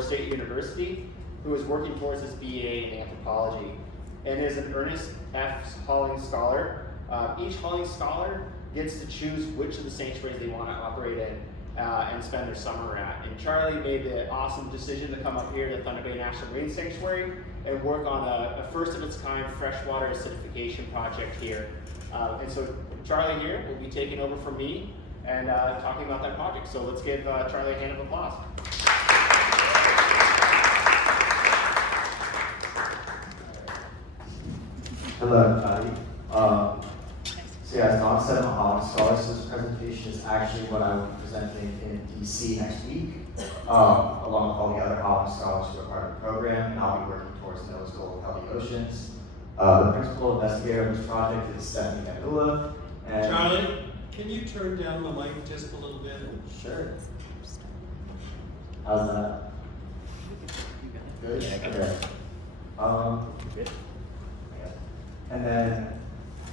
State University, who is working towards his BA in anthropology, and is an Ernest F. Hollings Scholar. Each Hollings Scholar gets to choose which of the sanctuaries they want to operate in and spend their summer at. And Charlie made the awesome decision to come up here to Thunder Bay National Marine Sanctuary and work on a first of its kind freshwater acidification project here. And so Charlie here will be taking over from me and talking about that project. So let's give Charlie a hand of applause. Hello, everybody. So yeah, as Don said, I'm a Hollings Scholar, so this presentation is actually what I will be presenting in DC next week, along with all the other Hollings Scholars who are part of the program, and I'll be working towards NOAA's goal of healthy oceans. The principal investigator of this project is Stephanie Mandula. And Charlie, can you turn down the mic just a little bit? Sure. How's that? Good? Okay. Good. And then,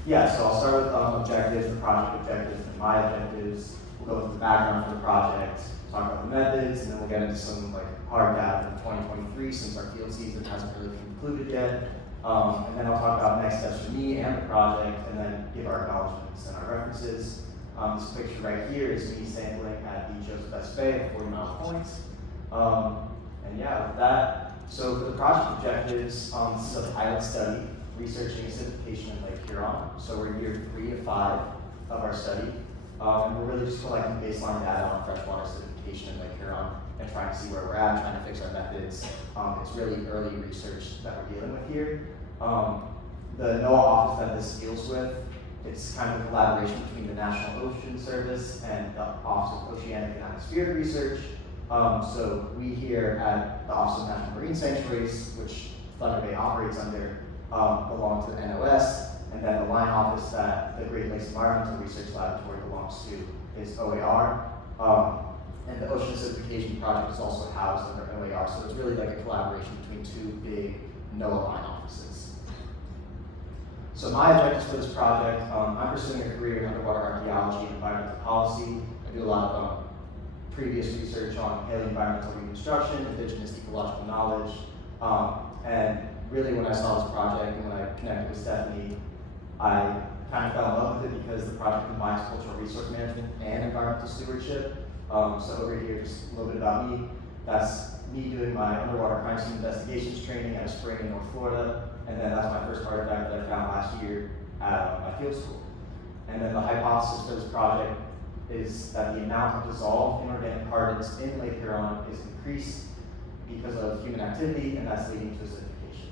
yeah, so I'll start with objectives, the project objectives, and my objectives. We'll go into the background for the project, talk about the methods, and then we'll get into some hard data from 2023 since our field season hasn't really concluded yet. And then I'll talk about next steps for me and the project, and then give our acknowledgments and our references. This picture right here is me sampling at the Joseph S. Bay at 40 Mile Point. And yeah, with that, so for the project objectives, this is a pilot study researching acidification in Lake Huron. So we're in year 3 of 5 of our study. And we're really just collecting baseline data on freshwater acidification in Lake Huron and trying to see where we're at, trying to fix our methods. It's really early research that we're dealing with here. The NOAA office that this deals with, it's kind of a collaboration between the National Ocean Service and the Office of Oceanic and Atmospheric Research. So we here at the Office of National Marine Sanctuaries, which Thunder Bay operates under, belong to the NOS, and then the line office that the Great Lakes Environmental Research Laboratory belongs to is OAR. And the Ocean Acidification Project is also housed under OAR, so it's really like a collaboration between two big NOAA line offices. So my objectives for this project, I'm pursuing a career in underwater archaeology and environmental policy. I do a lot of previous research on paleoenvironmental reconstruction, indigenous ecological knowledge, and really when I saw this project and when I connected with Stephanie, I kind of fell in love with it because the project combines cultural resource management and environmental stewardship. So over here, just a little bit about me. That's me doing my underwater crime scene investigations training at a spring in North Florida, and then that's my first artifact that I found last year at my field school. And then the hypothesis for this project is that the amount of dissolved inorganic carbons in Lake Huron is increased because of human activity, and that's leading to acidification.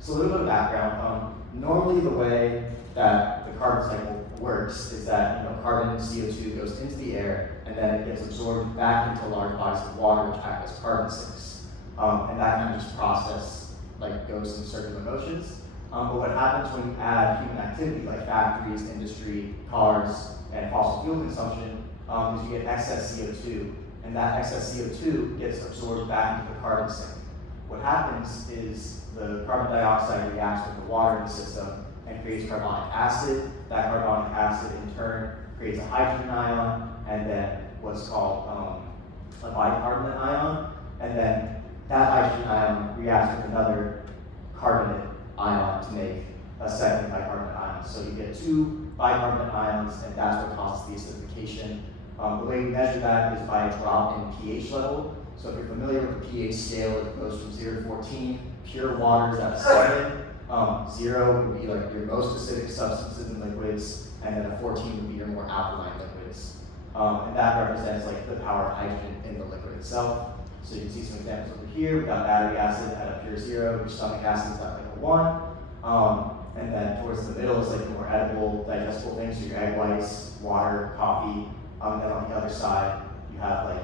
So a little bit of background. Normally the way that the carbon cycle works is that carbon, CO2 goes into the air and then it gets absorbed back into large bodies of water which act as carbon sinks. And that kind of just process goes in circular motions. But what happens when you add human activity like factories, industry, cars, and fossil fuel consumption is you get excess CO2, and that excess CO2 gets absorbed back into the carbon sink. What happens is the carbon dioxide reacts with the water in the system and creates carbonic acid. That carbonic acid in turn creates a hydrogen ion and then what's called a bicarbonate ion. And then that hydrogen ion reacts with another carbonate ion to make a second bicarbonate ion. So you get 2 bicarbonate ions, and that's what causes the acidification. The way we measure that is by a drop in pH level. So if you're familiar with the pH scale, it goes from 0 to 14. Pure water is at 7. 0 would be your most acidic substances and liquids, and then a 14 would be your more alkaline liquids. And that represents the power of hydrogen in the liquid itself. So you can see some examples over here. We got battery acid at a pure 0, your stomach acid is at a 1. And then towards the middle is the more edible, digestible things, so your egg whites, water, coffee. And then on the other side, you have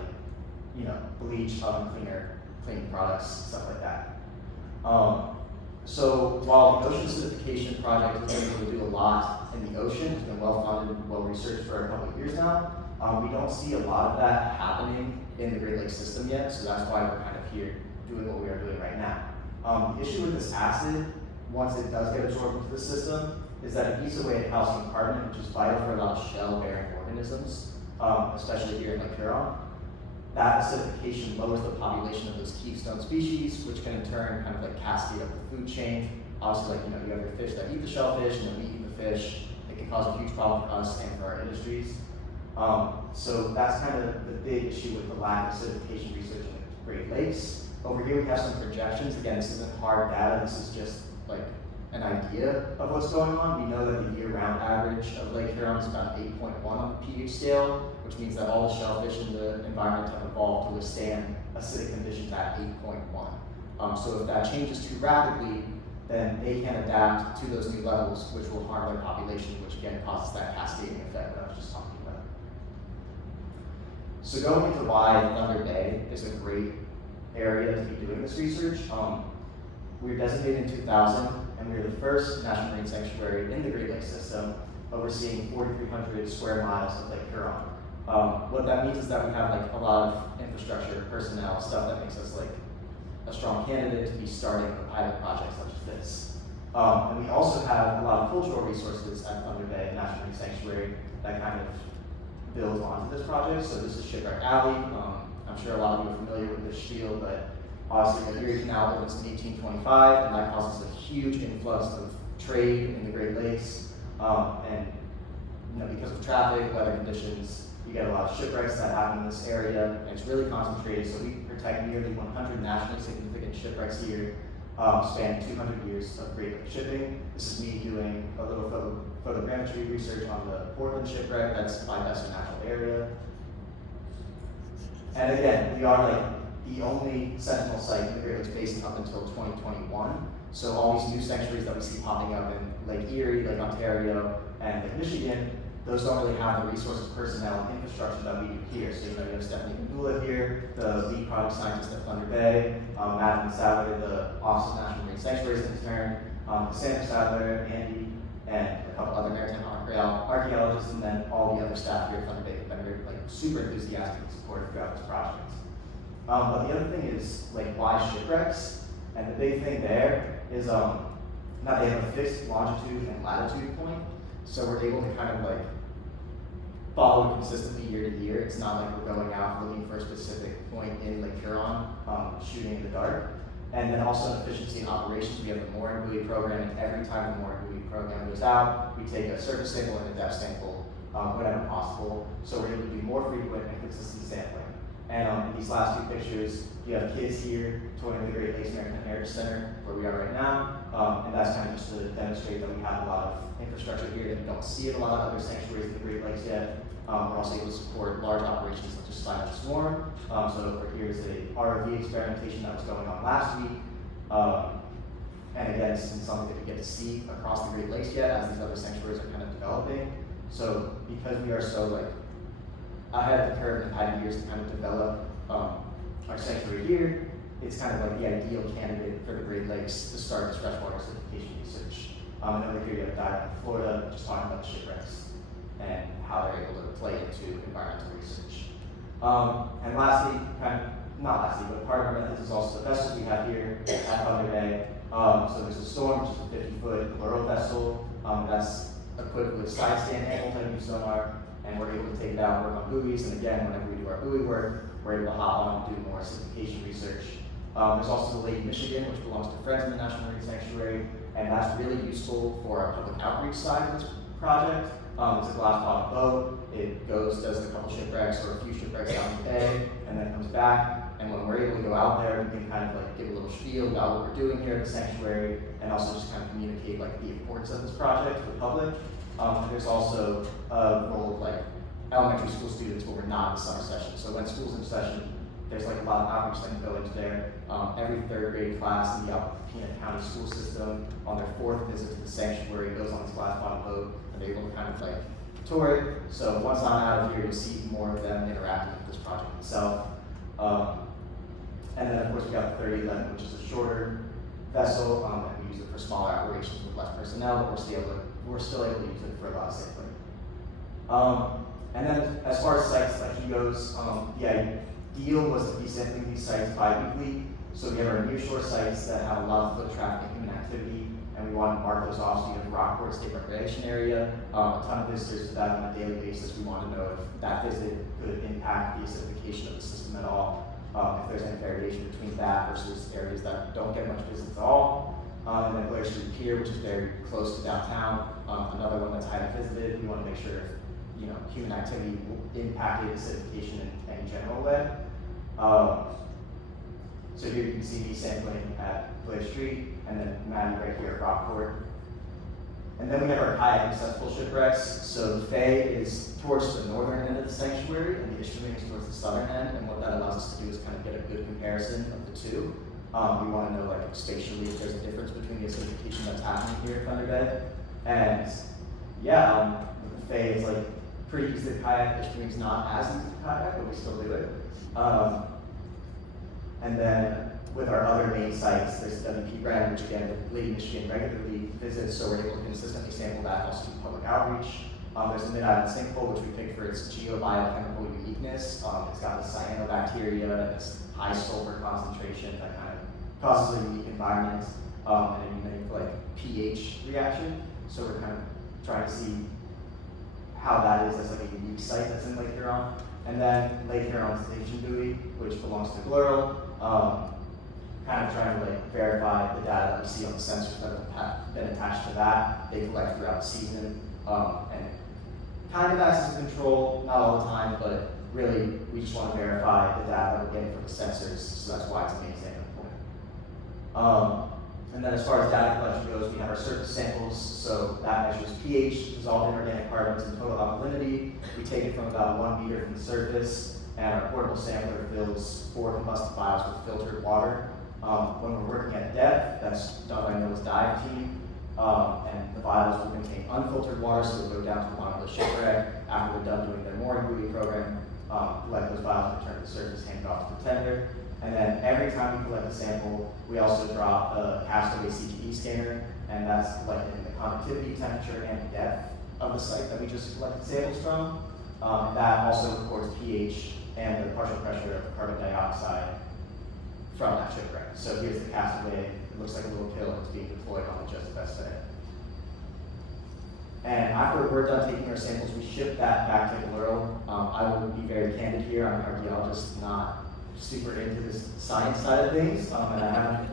bleach, oven cleaner, cleaning products, stuff like that. So while the Ocean Acidification Project has been able to do a lot in the ocean, it's been well funded and well researched for a couple of years now, we don't see a lot of that happening in the Great Lakes system yet, so that's why we're kind of here doing what we are doing right now. The issue with this acid, once it does get absorbed into the system, is that it eats away at calcium carbonate, which is vital for a lot of shell-bearing organisms, especially here in Lake Huron. that acidification lowers the population of those keystone species, which can in turn kind of like cascade up the food chain. Obviously, like, you know, you have your fish that eat the shellfish, and then we eat the fish. It can cause a huge problem for us and for our industries. So that's kind of the big issue with the lack of acidification research in the Great Lakes. Over here we have some projections. Again, this isn't hard data, this is just like an idea of what's going on. We know that the year-round average of Lake Huron is about 8.1 on the pH scale, which means that all the shellfish in the environment have evolved to withstand acidic conditions at 8.1. So if that changes too rapidly, then they can adapt to those new levels, which will harm their population, which again causes that cascading effect that I was just talking about. So going into why Thunder Bay is a great area to be doing this research, we were designated in 2000, and we were the first national marine sanctuary in the Great Lakes system, overseeing 4,300 square miles of Lake Huron. What that means is that we have like a lot of infrastructure, personnel, stuff that makes us like a strong candidate to be starting a pilot project such as this. And we also have a lot of cultural resources at Thunder Bay National Marine Sanctuary that kind of build onto this project. So this is Shipwreck Alley. I'm sure a lot of you are familiar with this spiel, but obviously the Erie Canal opens in 1825, and that causes a huge influx of trade in the Great Lakes. And you know, because of traffic, weather conditions, you get a lot of shipwrecks that happen in this area, and it's really concentrated. So we protect nearly 100 nationally significant shipwrecks here, spanning 200 years of Great Lakes shipping. This is me doing a little photogrammetry research on the Portland shipwreck that's my best natural area. And again, we are like the only sentinel site in the Great Lakes Basin up until 2021. So all these new sanctuaries that we see popping up in Lake Erie, Lake Ontario, and Lake Michigan, those don't really have the resources, personnel, and infrastructure that we do here. So you know, you have Stephanie Gandula here, the lead project scientist at Thunder Bay, Madeline Sadler, the Office of National Marine Sanctuaries intern, Sandra Sadler, Andy, and a couple other maritime archaeologists, and then all the other staff here at Thunder Bay have been very, like, super enthusiastic and supportive throughout this project. But the other thing is like why shipwrecks, and the big thing there is now they have a fixed longitude and latitude point, so we're able to kind of like follow it consistently year to year. It's not like we're going out looking for a specific point in Lake Huron, shooting in the dark. And then also in efficiency and operations, we have the mooring buoy program, and every time the mooring buoy program goes out, we take a surface sample and a depth sample whenever possible, so we're able to do more frequent and consistent sampling. And in these last two pictures, you have kids here touring the Great Lakes American Heritage Center, where we are right now, and that's kind of just to demonstrate that we have a lot of infrastructure here that we don't see in a lot of other sanctuaries in the Great Lakes yet. We're also able to support large operations such as Silent Swarm. So here's a ROV experimentation that was going on last week. And again, this isn't something that we get to see across the Great Lakes yet, as these other sanctuaries are kind of developing. So because we are so like ahead of the curve and had years to kind of develop our sanctuary here, it's kind of like the ideal candidate for the Great Lakes to start this freshwater acidification research. And over here you have Dive in Florida, just talking about the shipwrecks and how they're able to play into environmental research. And lastly, not lastly, but part of our methods is also the vessels we have here at Thunder Bay. So there's a Storm, which is a 50-foot Bluro vessel that's equipped with side stand and multi-beam sonar, and we're able to take it out and work on buoys. And again, whenever we do our buoy work, we're able to hop on and do more acidification research. There's also the Lake Michigan, which belongs to Friends in the National Marine Sanctuary, and that's really useful for our public outreach side of this project. It's a glass bottom boat. It does a couple shipwrecks or a few shipwrecks down the bay, and then comes back. And when we're able to go out there, we can kind of like give a little spiel about what we're doing here at the sanctuary, and also just kind of communicate like the importance of this project to the public. There's also a role of like elementary school students when we're not in the summer session. So when school's in session, there's like a lot of outreach that can go into there. Every third grade class in the Alpena County school system, on their fourth visit to the sanctuary, goes on this glass bottom boat, and they're able to kind of like tour it. So once I'm out of here, you'll see more of them interacting with this project itself. And then of course we got the 3011, which is a shorter vessel, and we use it for smaller operations with less personnel, but we're still able to use it for a lot of sampling. And then as far as sites like he goes, the ideal was to be sampling these sites bi-weekly. So we have our nearshore sites that have a lot of foot traffic and human activity, and we want to mark those off. So you have Rockport State Recreation Area, a ton of visitors to that on a daily basis. We want to know if that visit could impact the acidification of the system at all, if there's any variation between that versus areas that don't get much visits at all. And then Blair Street Pier, which is very close to downtown, another one that's highly visited. We want to make sure if human activity impacted acidification in any general way. So here you can see me sampling at Blair Street, and then Maddie right here at Rockport. And then we have our kayak accessible shipwrecks. So the Fay is towards the northern end of the sanctuary, and the Ishpeming is towards the southern end. And what that allows us to do is kind of get a good comparison of the two. We want to know, like, spatially, if there's a difference between the acidification that's happening here at Thunder Bay. And yeah, the Fay is like pretty easy to kayak. Ishpeming's not as easy to kayak, but we still do it. And then with our other main sites, there's WP Brand, which again, Lady Michigan regularly visits, so we're able to consistently sample that and also do public outreach. There's the Mid-Island Sinkhole, which we picked for its geobiochemical uniqueness. It's got the cyanobacteria and its high sulfur concentration that kind of causes a unique environment and a unique pH reaction. So we're kind of trying to see how that is as like a unique site that's in Lake Huron. And then Lake Huron's station buoy, which belongs to Glural, kind of trying to verify the data that we see on the sensors that have been attached to that. They collect throughout the season, and kind of acts as a control, not all the time, but really we just want to verify the data that we're getting from the sensors, so that's why it's a main sampling point. And then as far as data collection goes, we have our surface samples, so that measures pH, dissolved inorganic carbons, and total alkalinity. We take it from about 1 meter from the surface, and our portable sampler fills 4 combusted vials with filtered water. When we're working at depth, that's done by Noah's dive team, and the vials will contain unfiltered water, so they'll go down to the bottom of the shipwreck. After we're done doing their mooring buoy program, let those vials return to the surface, hand it off to the tender. And then every time we collect a sample, we also drop a castaway CTE scanner, and that's collecting the conductivity, temperature, and depth of the site that we just collected samples from. That also records pH and the partial pressure of carbon dioxide from that shipwreck. So here's the castaway. It looks like a little pill, and it's being deployed on the Just Best today. And after we're done taking our samples, we ship that back to Glural. I will be very candid here. I'm an archaeologist, not super into this science side of things, and I haven't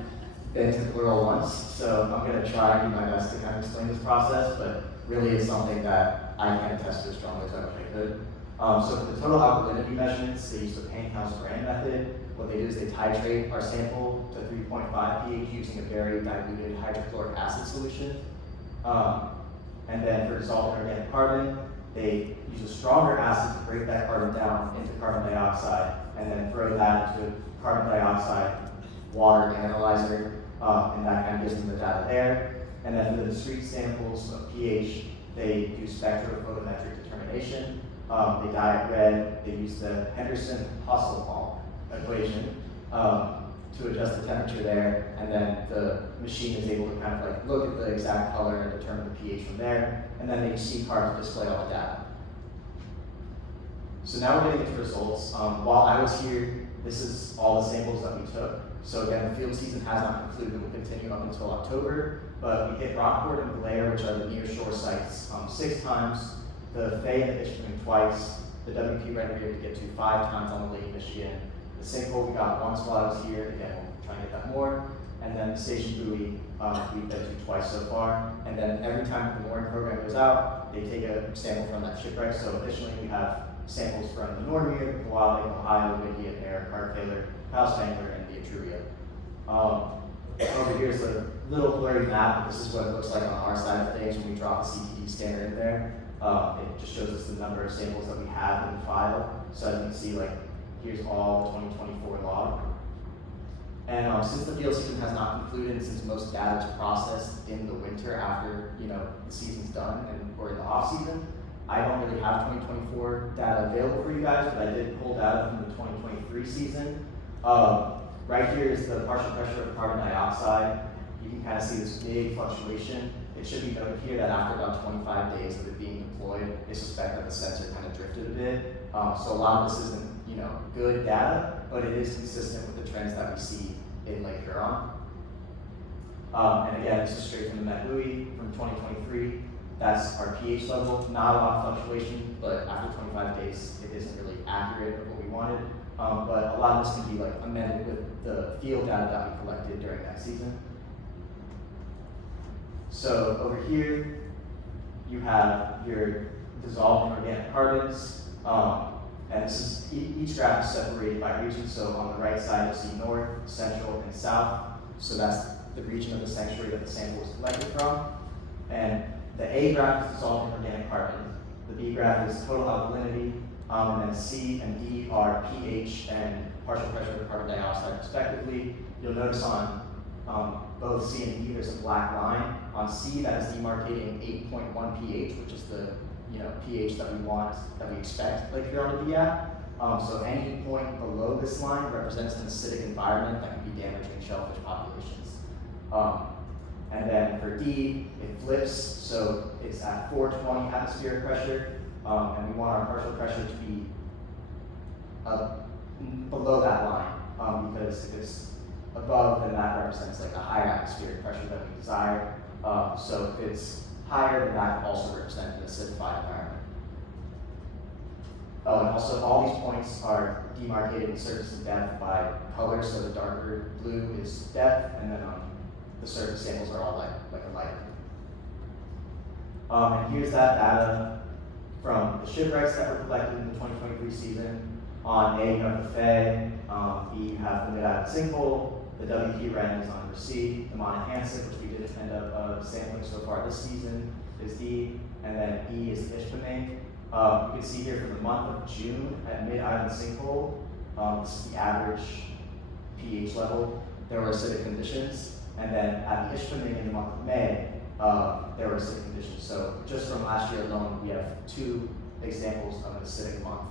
been to Glural once, so I'm going to try and do my best to kind of explain this process, but really it's something that I can't attest to as strongly as I wish I could. So for the total alkalinity measurements, they use the Payne-House-Brand method. What they do is they titrate our sample to 3.5 pH using a very diluted hydrochloric acid solution. And then for dissolved inorganic carbon, they use a stronger acid to break that carbon down into carbon dioxide, and then throw that into a carbon dioxide water analyzer, and that kind of gives them the data there. And then for the discrete samples of pH, they do spectrophotometric determination. They dye it red. They use the Henderson-Hasselbalch equation to adjust the temperature there, and then the machine is able to kind of look at the exact color and determine the pH from there, and then they use C-card to display all the data. So now we're getting into results. While I was here, this is all the samples that we took. So again, the field season has not concluded. It will continue up until October, but we hit Rockport and Blair, which are the near shore sites, 6 times, the Fay and the Ishpeming twice, the WP Red we were able to get to 5 times on the Lady Michigan. The sinkhole we got once while I was here. Again, we'll try and get that more. And then the station buoy we've been to twice so far. And then every time the mooring program goes out, they take a sample from that shipwreck. So additionally, we have samples from the Northmere, the Wild Lake, Ohio, Windy, and Air, Hart-Taylor, House Spangler, and the Etruria. Over here is a little blurry map, but this is what it looks like on our side of things when we drop a CTD scanner in there. It just shows us the number of samples that we have in the file. So as you can see, here's all the 2024 log. And since the field season has not concluded, since most data is processed in the winter after the season's done or in the off season, I don't really have 2024 data available for you guys, but I did pull data from the 2023 season. Right here is the partial pressure of carbon dioxide. You can kind of see this big fluctuation. It should be noted here that after about 25 days of it being deployed, they suspect that the sensor kind of drifted a bit. So a lot of this isn't good data, but it is consistent with the trends that we see in Lake Huron. And again, this is straight from the Met buoy from 2023. That's our pH level. Not a lot of fluctuation, but after 25 days, it isn't really accurate of what we wanted. But a lot of this can be like amended with the field data that we collected during that season. So over here, you have your dissolved organic carbons. And this is, each graph is separated by region. So on the right side, you'll see north, central, and south. So that's the region of the sanctuary that the sample was collected from. And the A graph is dissolved in organic carbon. The B graph is total alkalinity. And then C and D are pH and partial pressure of carbon dioxide respectively. You'll notice on both C and D, there's a black line. On C, that is demarcating 8.1 pH, which is the pH that we want, that we expect Lake Huron to be at. So any point below this line represents an acidic environment that can be damaging shellfish populations. And then for D, it flips, so it's at 420 atmospheric pressure, and we want our partial pressure to be below that line, because if it's above, then that represents like a higher atmospheric pressure that we desire. So if it's higher, then that can also represent an acidified environment. Oh, and also all these points are demarcated in surface and depth by color, so the darker blue is depth, and then the surface samples are all like a lighter blue. And here's that data from the shipwrecks that were collected in the 2023 season. On A, you have the Fay, B, you have the Mid-Island Sinkhole, the WP Wren is on number C, the Monahans, which we did end up sampling so far this season, is D, and then E is the Ishpeming. You can see here for the month of June at Mid-Island Sinkhole, this is the average pH level. There were acidic conditions, and then at the Ishpeming in the month of May, there were acidic conditions. So just from last year alone, we have 2 examples of an acidic month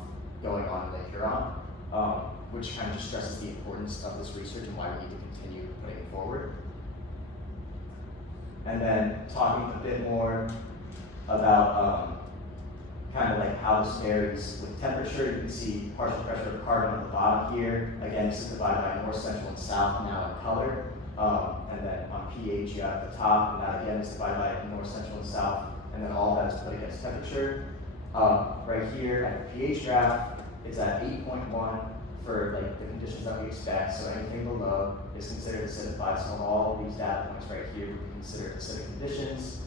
going on in Lake Huron, which kind of just stresses the importance of this research and why we need to continue putting it forward. And then talking a bit more about kind of like how this varies with temperature. You can see partial pressure of carbon on the bottom here. Again, this is divided by north, central, and south now in color. And then on pH, you have the top, and that again is divided by north, central, and south. And then all that is put against temperature. Right here at the pH graph, it's at 8.1 for like the conditions that we expect. So anything below is considered acidified. So all of these data points right here would be considered acidic conditions.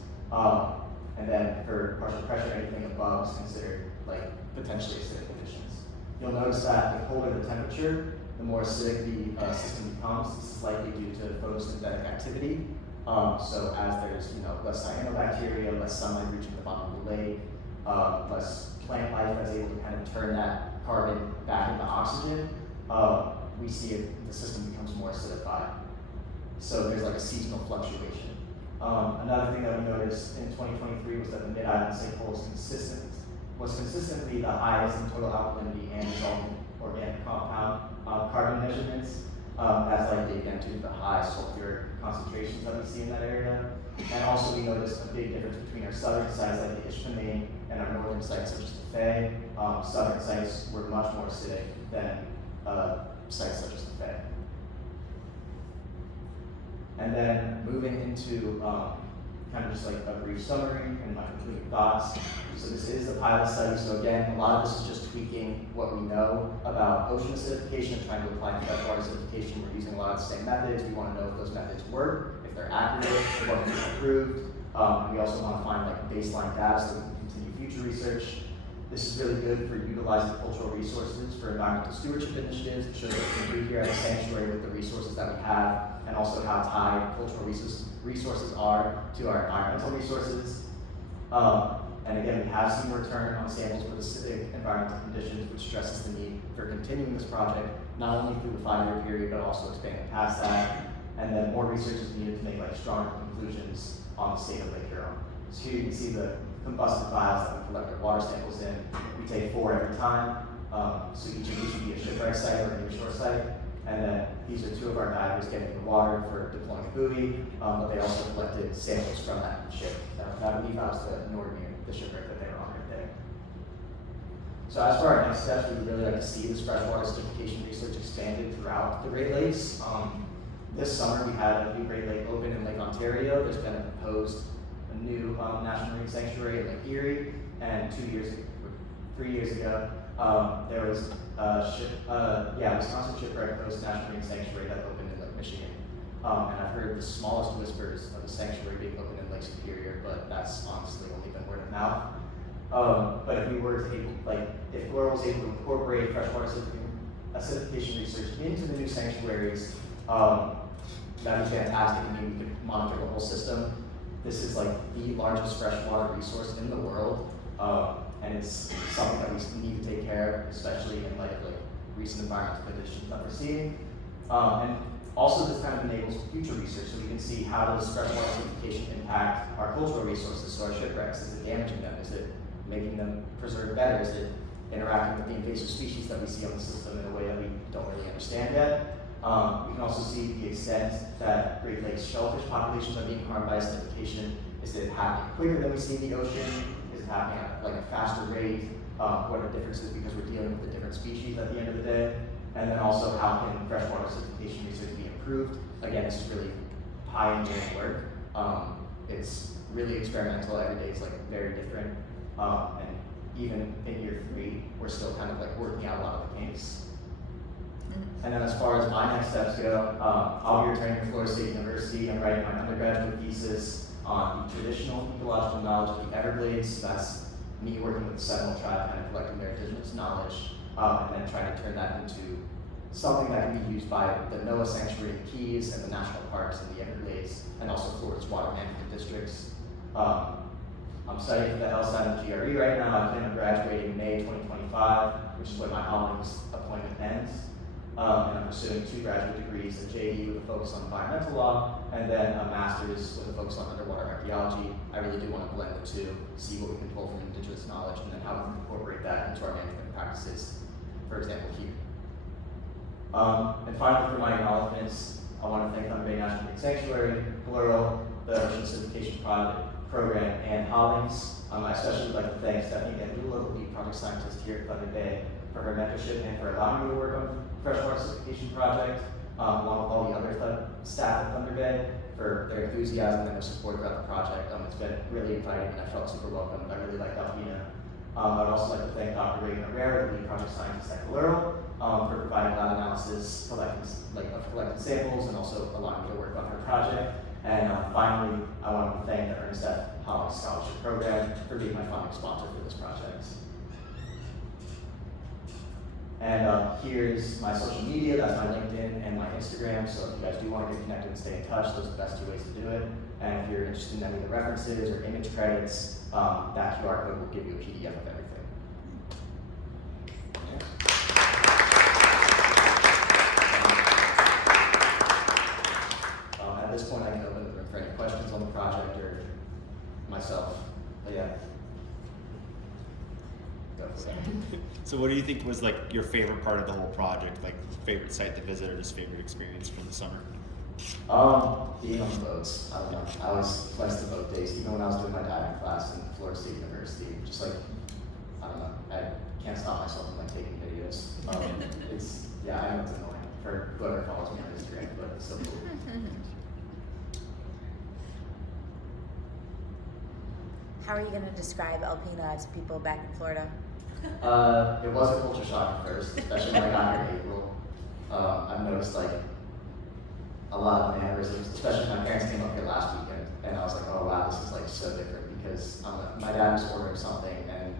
And then for partial pressure, anything above is considered like potentially acidic conditions. You'll notice that the colder the temperature, the more acidic the system becomes. This is likely due to photosynthetic activity. So as there's less cyanobacteria, less sunlight reaching the bottom of the lake, less plant life that's able to kind of turn that carbon back into oxygen, we see the system becomes more acidified. So there's like a seasonal fluctuation. Another thing that we noticed in 2023 was that the Mid-Island Sinkhole was consistently the highest in total alkalinity and dissolved organic compound carbon measurements. That's likely again due to the high sulfuric concentrations that we see in that area. And also we noticed a big difference between our southern sites like the Ishpeming and our northern sites such as the Fay. Southern sites were much more acidic than sites such as the Fay. And then moving into kind of just like a brief summary and my concluding thoughts. So this is the pilot study. So again, a lot of this is just tweaking what we know about ocean acidification and trying to apply to freshwater acidification. We're using a lot of the same methods. We want to know if those methods work, if they're accurate, what can be improved. We also want to find like baseline data so we can continue future research. This is really good for utilizing cultural resources for environmental stewardship initiatives. It shows what we can do here at the sanctuary with the resources that we have, and also how tied cultural resources are to our environmental resources. And again, we have seen a return on samples with acidic environmental conditions, which stresses the need for continuing this project, not only through the 5-year period, but also expanding past that. And then more research is needed to make like stronger conclusions on the state of Lake Huron. So here you can see the combusted vials that we collect our water samples in. We take 4 every time. So each of these would be a shipwreck site or a nearshore site. And then these are 2 of our divers getting the water for deploying a buoy, but they also collected samples from that ship. I believe that was the Nordmere, the shipwreck that they were on right there. So as for our next steps, we would really like to see this freshwater acidification research expanded throughout the Great Lakes. this summer we had a new Great Lake open in Lake Ontario. There's been a new National Marine Sanctuary in Lake Erie, and 3 years ago, there was Wisconsin Shipwreck Coast National Marine Sanctuary that opened in Lake Michigan. And I've heard the smallest whispers of a sanctuary being opened in Lake Superior, but that's honestly only been word of mouth. But if we were to if Glora was able to incorporate freshwater acidification research into the new sanctuaries, that'd be fantastic. I mean, we could monitor the whole system. This is like the largest freshwater resource in the world, and it's something that we need to take care of, especially in light of recent environmental conditions that we're seeing. And also, this kind of enables future research, so we can see how does freshwater acidification impact our cultural resources, so our shipwrecks. Is it damaging them? Is it making them preserve better? Is it interacting with the invasive species that we see on the system in a way that we don't really understand yet? We can also see the extent that Great Lakes shellfish populations are being harmed by acidification. Is it happening quicker than we see in the ocean? Is it happening at a faster rate? What are the differences because we're dealing with the different species at the end of the day? And then also, how can freshwater acidification research be improved? Again, this is really pioneering work. It's really experimental. Every day is very different. And even in year 3, we're still kind of working out a lot of the kinks. And then as far as my next steps go, I'll be returning to Florida State University. I'm writing my undergraduate thesis on the traditional ecological knowledge of the Everglades. That's me working with the Seminole tribe, kind of collecting their indigenous knowledge, and then trying to turn that into something that can be used by the NOAA Sanctuary in the Keys and the national parks in the Everglades, and also Florida's water management districts. I'm studying for the LSAT and GRE right now. I plan on graduating May 2025, which is when my Hollings appointment ends. And I'm pursuing 2 graduate degrees, a JD with a focus on environmental law, and then a master's with a focus on underwater archaeology. I really do want to blend the two, see what we can pull from indigenous knowledge, and then how we can incorporate that into our management practices, for example, here. And finally, for my acknowledgements, I want to thank Thunder Bay National Marine Sanctuary, Glora, the Ocean Acidification Program, and Hollings. I especially would like to thank Stephanie Gandula, the lead project scientist here at Thunder Bay, for her mentorship and for allowing me to work on the Freshwater Acidification Project, along with all the other staff at Thunder Bay, for their enthusiasm and their support throughout the project. It's been really inviting and I felt super welcomed. I really liked Alpina. I would also like to thank Dr. Reagan Herrera, the lead project scientist at Glora, for providing lab analysis, collecting samples, and also allowing me to work on her project. And finally, I want to thank the Ernest F. Hollings Scholarship Program for being my funding sponsor for this project. And here's my social media. That's my LinkedIn and my Instagram. So if you guys do want to get connected and stay in touch, those are the best 2 ways to do it. And if you're interested in any of the references or image credits, that QR code will give you a PDF of everything. At this point, I can open the room for any questions on the project or myself. But yeah. Go for it. So what do you think was your favorite part of the whole project? Favorite site to visit or just favorite experience from the summer? Being on the boats. I don't know. I always flex the boat days, even when I was doing my diving class in Florida State University. Just I don't know. I can't stop myself from taking videos. I know it's annoying for whoever follows me on Instagram, but it's so cool. How are you going to describe Alpina to people back in Florida? It was a culture shock at first, especially when I got here in April. I've noticed a lot of mannerisms, especially my parents came up here last weekend, and I was like, oh wow, this is so different because my dad was ordering something, and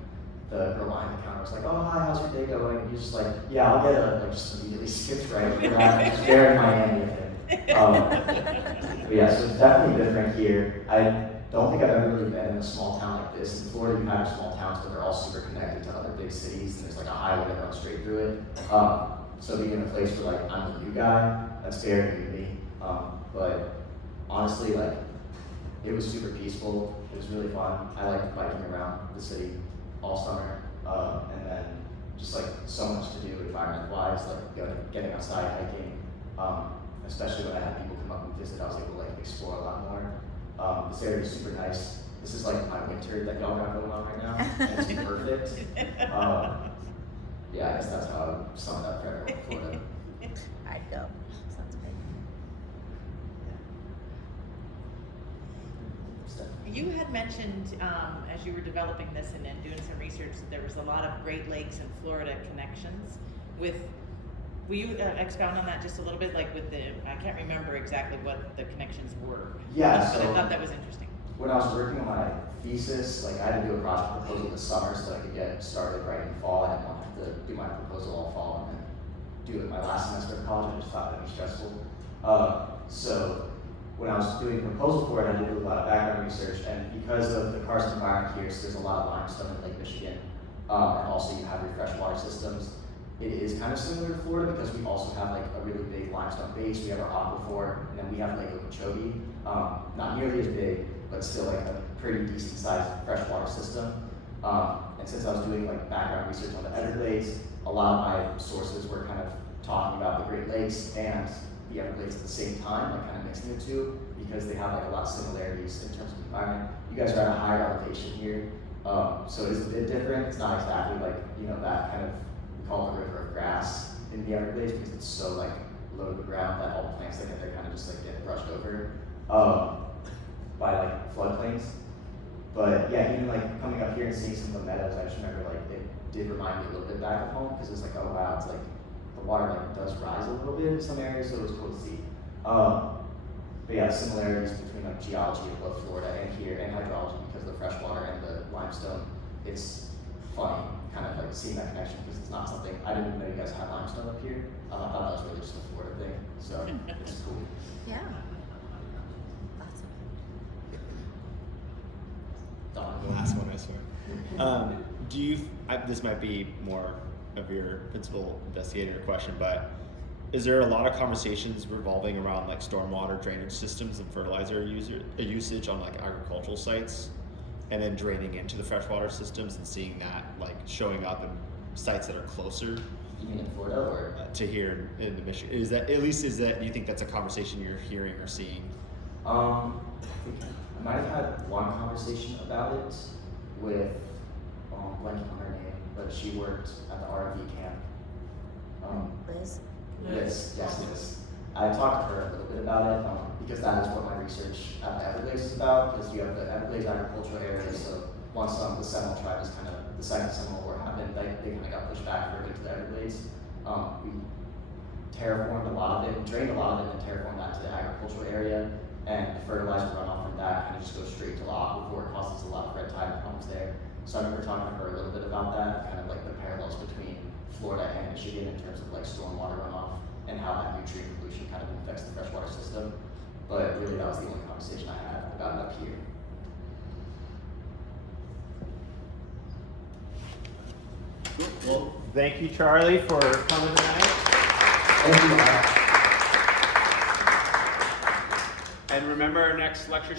the girl behind the counter was like, oh hi, how's your day going? And he's just yeah, I'll get a, just immediately skipped right over that. Just there in Miami with him. But yeah, so it's definitely different here. I don't think I've ever really been in a small town like this. In Florida, you have small towns, but they're all super connected to other big cities, and there's a highway that runs straight through it. So being in a place where I'm the new guy, that's very new to me. But honestly, it was super peaceful. It was really fun. I liked biking around the city all summer, and then just so much to do environment-wise, getting outside, hiking. Especially when I had people come up and visit, I was able to explore a lot more. This area is super nice. This is my winter that y'all got going on right now, and it's perfect. Yeah, I guess that's how I would sum it up for everyone in Florida. I'd go. Sounds great. You had mentioned, as you were developing this and then doing some research, that there was a lot of Great Lakes and Florida connections with, will you expound on that just a little bit, like with the, I can't remember exactly what the connections were. Yeah, But I so- thought that was interesting. When I was working on my thesis, like I had to do a project proposal this summer so I could get started right in the fall. I didn't want to have to do my proposal all fall and then do it my last semester of college. I just thought that'd be stressful. So when I was doing the proposal for it, I did a lot of background research, and because of the karst environment here, so there's a lot of limestone in Lake Michigan, and also you have your freshwater systems. It is kind of similar to Florida because we also have like a really big limestone base. We have our aquifer, and then we have Lake Okeechobee. Not nearly as big, but still like a pretty decent sized freshwater system. And since I was doing like background research on the Everglades, a lot of my sources were kind of talking about the Great Lakes and the Everglades at the same time, like kind of mixing the two, because they have like a lot of similarities in terms of environment. You guys are at a higher elevation here, so it is a bit different. It's not exactly like, you know, that kind of, we call it the river of grass in the Everglades because it's so like low to the ground that all the plants that get there kind of just like get brushed over by like floodplains. But yeah, even like coming up here and seeing some of the meadows, I just remember like it did remind me a little bit back at home because it's like, oh wow, it's like the water like does rise a little bit in some areas, so it was cool to see. But yeah, similarities between like geology of both Florida and here, and hydrology because of the freshwater and the limestone. It's funny kind of like seeing that connection because it's not something, I didn't even know you guys had limestone up here. I thought that was really just a Florida thing, so it's cool. Yeah. Awesome. Last one, I swear. Do you, this might be more of your principal investigator question, but is there a lot of conversations revolving around like stormwater drainage systems and fertilizer usage on like agricultural sites, and then draining into the freshwater systems and seeing that like showing up in sites that are closer You mean in Florida or? to here in the Michigan? Is that, at least is that, do you think that's a conversation you're hearing or seeing? I think I might have had one conversation about it with, blanking on her name, but she worked at the RV camp. Liz? Liz, yes, Liz. I talked to her a little bit about it because that is what my research at the Everglades is about. Because you have the Everglades agricultural area, so once the Seminole tribe is kind of the second Seminole War happened, they kind of got pushed back further to the Everglades. We terraformed a lot of it, drained a lot of it, and terraformed that to the agricultural area. And the fertilizer runoff from that kind of just goes straight to the aquifer. It causes a lot of red tide problems there. So I remember talking to her a little bit about that, kind of like the parallels between Florida and Michigan in terms of like stormwater runoff and how that nutrient pollution kind of affects the freshwater system. But really that was the only conversation I had about it up here. Well, thank you, Charlie, for coming tonight. Thank you, Matt. And remember, our next lecture